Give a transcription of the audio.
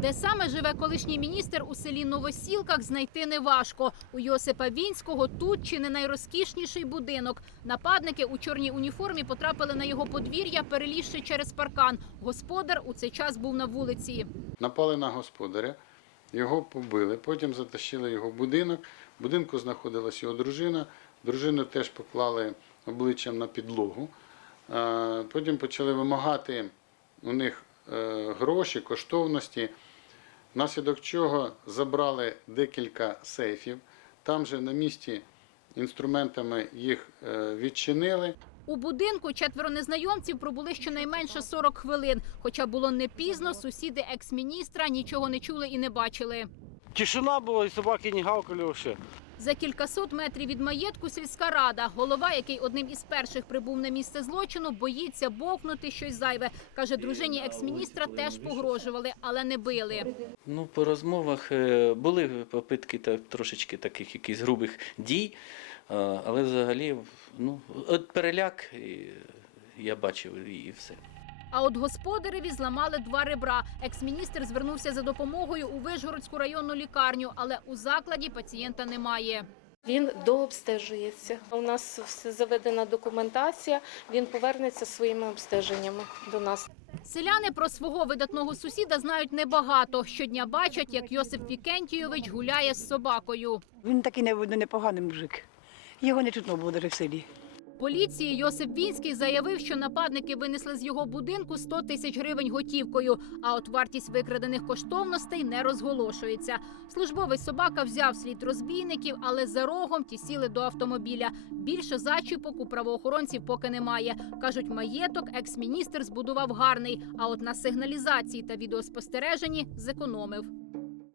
Де саме живе колишній міністр у селі Новосілках, знайти неважко. У Йосипа Вінського тут чи не найрозкішніший будинок. Нападники у чорній уніформі потрапили на його подвір'я, перелізши через паркан. Господар у цей час був на вулиці. Напали на господаря, його побили, потім затащили його в будинок. В будинку знаходилась його дружина. Дружину теж поклали обличчям на підлогу. Е, Потім почали вимагати у них е, гроші, коштовності, внаслідок чого забрали декілька сейфів. Там же на місці інструментами їх е, відчинили. У будинку четверо незнайомців пробули щонайменше 40 хвилин. Хоча було не пізно, сусіди екс-міністра нічого не чули і не бачили. Тишина була, і собаки не гавкали взагалі. За кількасот метрів від маєтку сільська рада. Голова, який одним із перших прибув на місце злочину, боїться бовкнути щось зайве. Каже, дружині екс-міністра теж погрожували, але не били. Ну, по розмовах е, були попитки так, трошечки таких якихось грубих дій, е, але взагалі ну, от переляк я бачив і все. А от господареві зламали два ребра. Екс-міністр звернувся за допомогою у Вишгородську районну лікарню, але у закладі пацієнта немає. Він дообстежується. У нас все заведена документація. Він повернеться своїми обстеженнями до нас. Селяни про свого видатного сусіда знають небагато. Щодня бачать, як Йосип Вікентійович гуляє з собакою. Він такий непоганий мужик. Його не чутно було навіть в селі. Поліції Йосип Вінський заявив, що нападники винесли з його будинку 100 тисяч гривень готівкою. А от вартість викрадених коштовностей не розголошується. Службовий собака взяв слід розбійників, але за рогом ті сіли до автомобіля. Більше зачіпок у правоохоронців поки немає. кажуть, маєток екс-міністр збудував гарний. А от на сигналізації та відеоспостереженні зекономив.